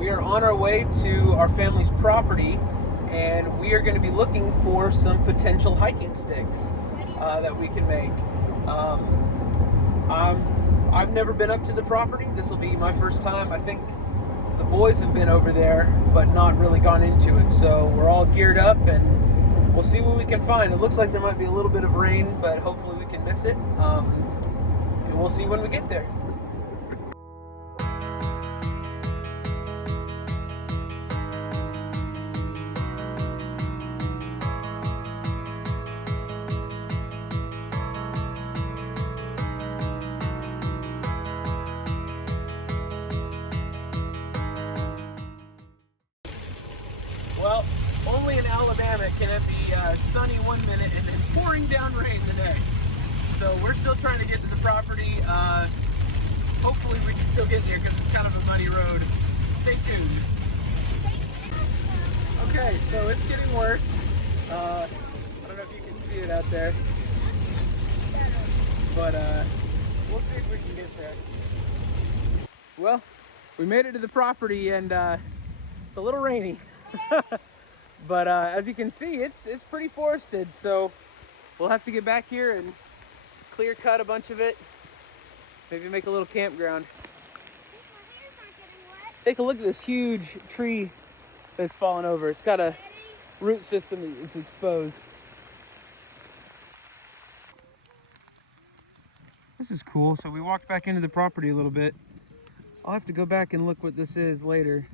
we are on our way to our family's property, and we are going to be looking for some potential hiking sticks that we can make. I've never been up to the property. This will be my first time. I think the boys have been over there, but not really gone into it. So we're all geared up, and we'll see what we can find. It looks like there might be a little bit of rain, but hopefully we can miss it. And we'll see when we get there. Well, only in Alabama can it be sunny one minute and then pouring down rain the next. So we're still trying to get to the property. Hopefully we can still get there because it's kind of a muddy road. Stay tuned. Okay, so it's getting worse. I don't know if you can see it out there, but we'll see if we can get there. Well, we made it to the property, and it's a little rainy. But as you can see, it's pretty forested, so we'll have to get back here and clear cut a bunch of it, maybe make a little campground. Take a look at this huge tree that's fallen over. It's got a root system that's exposed. This is cool. So we walked back into the property a little bit. I'll have to go back and look what this is later.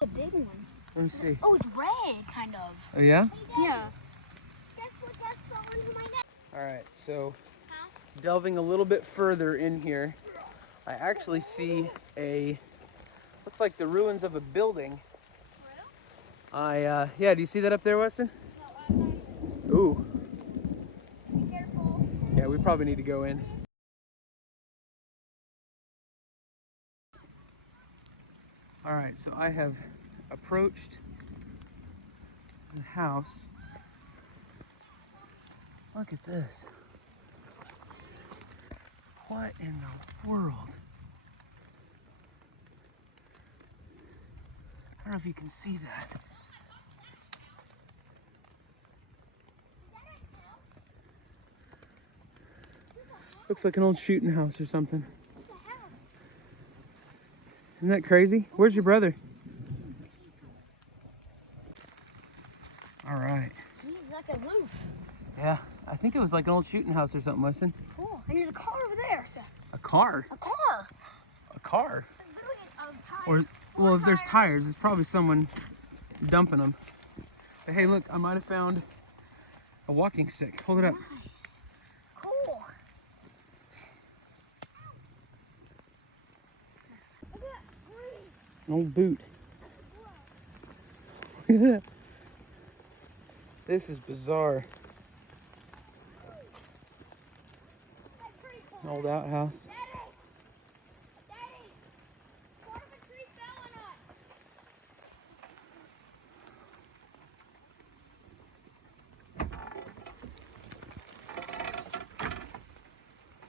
A big one. Let me see. Oh, it's red, kind of. Oh yeah? Yeah. All right, so delving a little bit further in here, I actually see looks like the ruins of a building. Yeah, do you see that up there, Weston? Ooh. Be careful. Yeah, we probably need to go in. All right, so I have approached the house. Look at this. What in the world? I don't know if you can see that. Looks like an old shooting house or something. Isn't that crazy? Where's your brother? All right. He's like a roof. Yeah, I think it was like an old shooting house or something, Weston. Cool. And there's a car over there. So. A car? A car. A car? Literally Or, well, if there's tires, it's probably someone dumping them. But hey, look, I might have found a walking stick. Hold it up. Nice. Cool. An old boot. Look at that. This is bizarre. An old outhouse.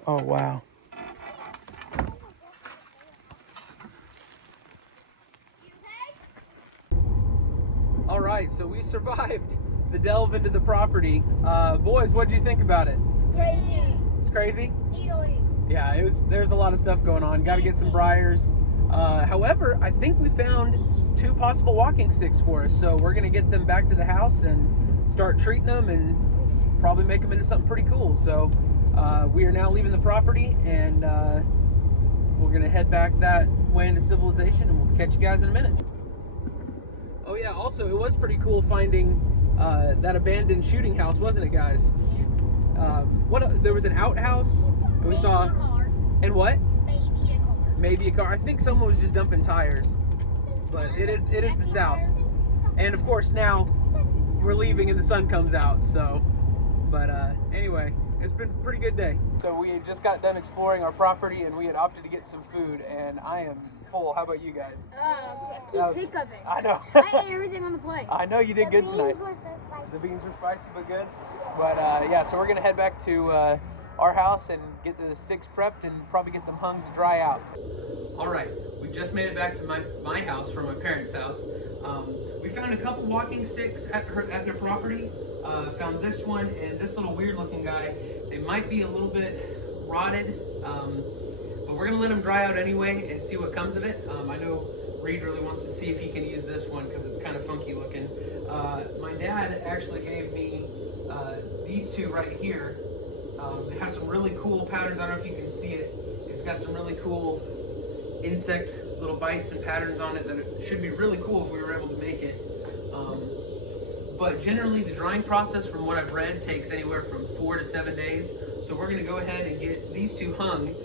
Oh, wow. All right, so we survived the delve into the property. Boys, what did you think about it? Crazy. It's crazy? Italy. Yeah, there's a lot of stuff going on. Got to get some briars. However, I think we found 2 possible walking sticks for us, so we're gonna get them back to the house and start treating them and probably make them into something pretty cool. So we are now leaving the property, and we're gonna head back that way into civilization, and we'll catch you guys in a minute. Oh yeah, also it was pretty cool finding that abandoned shooting house, wasn't it, guys? Yeah. There was an outhouse, and we saw. A car. And what? Maybe a car. Maybe a car. I think someone was just dumping tires, but it is the South. And of course now we're leaving and the sun comes out. So, but anyway, it's been a pretty good day. So we had just got done exploring our property, and we had opted to get some food, and I am full. How about you guys? Keep pick of it. I know. I ate everything on the plate. I know you did good tonight. The beans were spicy but good. But yeah, so we're gonna head back to our house and get the sticks prepped and probably get them hung to dry out. All right, we we just made it back to my house from my parents' house. We found a couple walking sticks at their property. Found this one and this little weird looking guy. They might be a little bit rotted, but we're gonna let them dry out anyway and see what comes of it. I know Reed really wants to see if he can use this one because it's kind of funky looking. My dad actually gave me these two right here. It has some really cool patterns. I don't know if you can see it. It's got some really cool insect little bites and patterns on it that it should be really cool if we were able to make it. But generally the drying process, from what I've read, takes anywhere from 4 to 7 days. So we're gonna go ahead and get these two hung.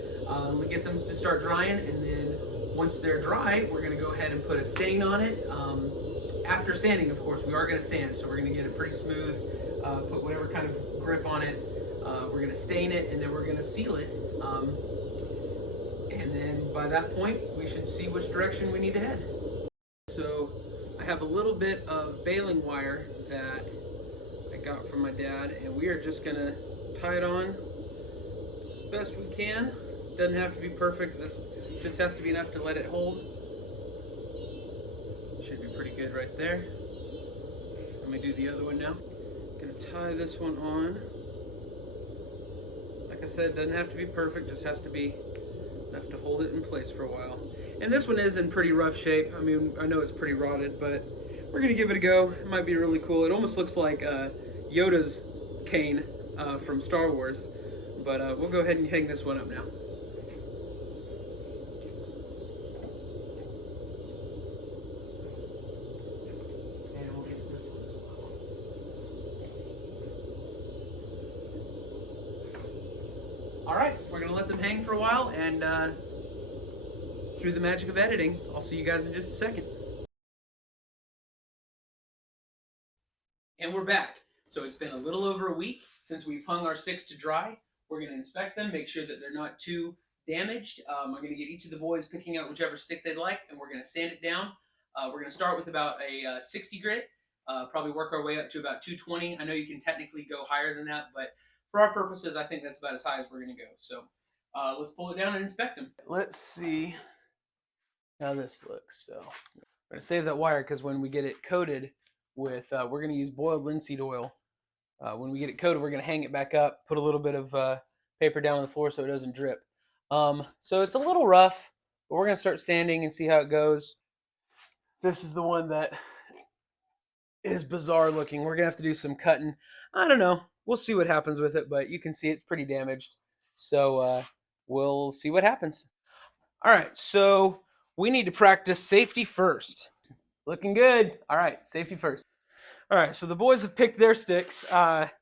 We get them to start drying, and then once they're dry, we're gonna go ahead and put a stain on it. After sanding, of course, we are gonna sand, so we're gonna get it pretty smooth, put whatever kind of grip on it. We're gonna stain it, and then we're gonna seal it. And then by that point, we should see which direction we need to head. So I have a little bit of baling wire that I got from my dad, and we are just gonna tie it on as best we can. Doesn't have to be perfect. This just has to be enough to let it hold. Should be pretty good right there. Let me do the other one now. Gonna tie this one on. Like I said, doesn't have to be perfect, just has to be enough to hold it in place for a while. And this one is in pretty rough shape. I mean, I know it's pretty rotted, but we're gonna give it a go. It might be really cool. It almost looks like Yoda's cane from Star Wars, but we'll go ahead and hang this one up now. And we'll get this one as well. All right, we're gonna let them hang for a while, and through the magic of editing, I'll see you guys in just a second. And we're back. So it's been a little over a week since we've hung our sticks to dry. We're going to inspect them, make sure that they're not too damaged. I'm going to get each of the boys picking out whichever stick they'd like, and we're going to sand it down. We're going to start with about a 60 grit, probably work our way up to about 220. I know you can technically go higher than that, but for our purposes, I think that's about as high as we're going to go. So let's pull it down and inspect them. Let's see how this looks. So I'm going to save that wire because when we get it coated with, we're going to use boiled linseed oil. When we get it coated, we're going to hang it back up, put a little bit of paper down on the floor so it doesn't drip. So it's a little rough, but we're going to start sanding and see how it goes. This is the one that is bizarre looking. We're going to have to do some cutting. I don't know. We'll see what happens with it, but you can see it's pretty damaged. So we'll see what happens. All right, so we need to practice safety first. Looking good. All right, safety first. All right, so the boys have picked their sticks.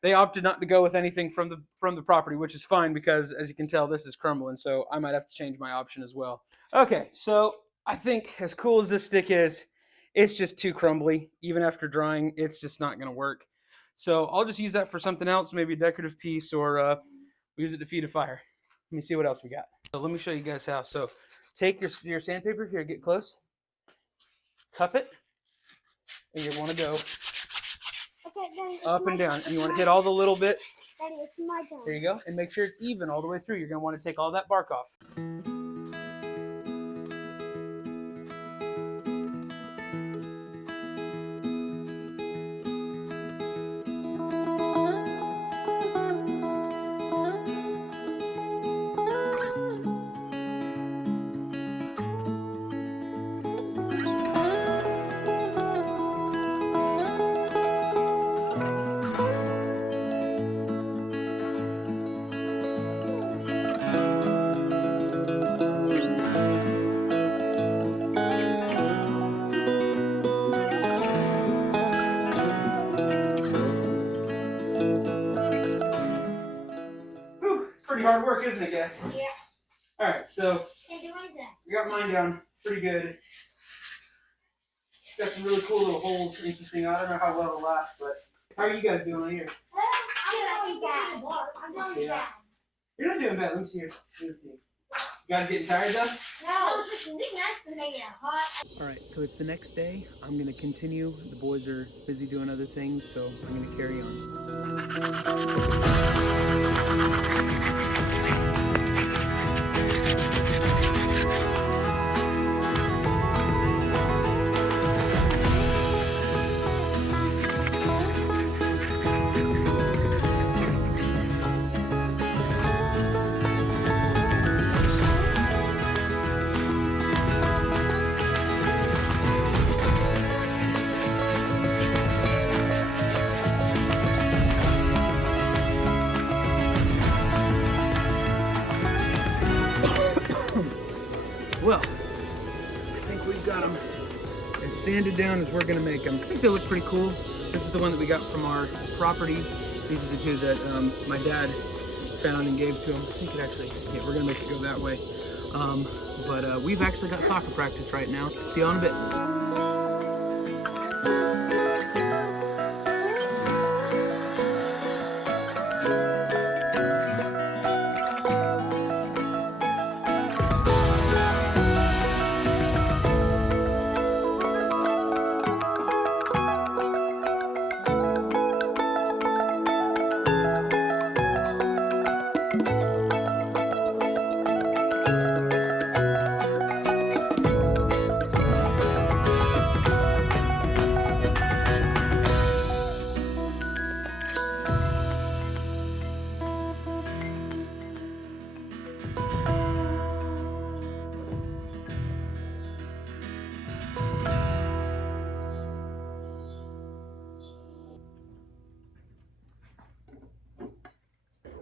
They opted not to go with anything from the property, which is fine because, as you can tell, this is crumbling, so I might have to change my option as well. Okay, so I think as cool as this stick is, it's just too crumbly. Even after drying, it's just not going to work. So I'll just use that for something else, maybe a decorative piece, or use it to feed a fire. Let me see what else we got. So let me show you guys how. So take your sandpaper here, get close, cup it, and you want to go up and down, and you want to hit all the little bits. Daddy, it's my turn. There you go, and make sure it's even all the way through. You're going to want to take all that bark off. Pretty hard work, isn't it, guys? Yeah. All right, so Can't do anything. we got mine down pretty good. Got some really cool little holes. Interesting. I don't know how well it'll last, but how are you guys doing on yours? I'm doing bad. I'm doing bad. You're not doing bad. Let me see your. You guys getting tired though? No, it's just nice to make it hot. All right, so it's the next day. I'm gonna continue. The boys are busy doing other things, so I'm gonna carry on. sanded down as we're gonna make them. I think they look pretty cool. This is the one that we got from our property. These are the two that my dad found and gave to him. I think it actually, yeah, we're gonna make it go that way. But we've actually got soccer practice right now. See you on a bit.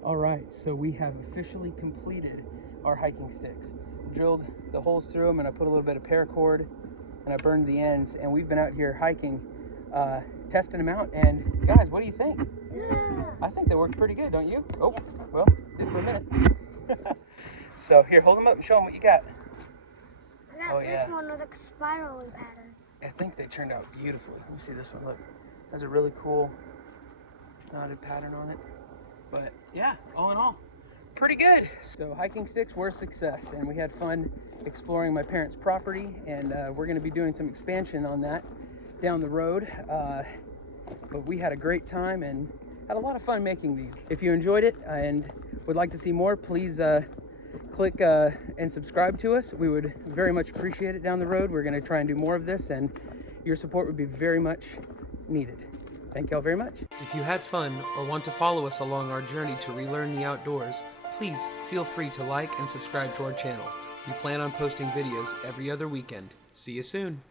All right, so we have officially completed our hiking sticks. Drilled the holes through them, and I put a little bit of paracord, and I burned the ends, and we've been out here hiking, testing them out. And guys, what do you think? Yeah. I think they worked pretty good, don't you? Oh, well, did for a minute. So here, hold them up and show them what you got. I got Oh, yeah. this one with a spirally pattern. I think they turned out beautifully. Let me see this one, look. Has a really cool knotted pattern on it. But yeah, all in all, pretty good. So hiking sticks were a success, and we had fun exploring my parents' property, and we're gonna be doing some expansion on that down the road. But we had a great time and had a lot of fun making these. If you enjoyed it and would like to see more, please click and subscribe to us. We would very much appreciate it down the road. We're gonna try and do more of this, and your support would be very much needed. Thank y'all very much. If you had fun or want to follow us along our journey to relearn the outdoors, please feel free to like and subscribe to our channel. We plan on posting videos every other weekend. See you soon.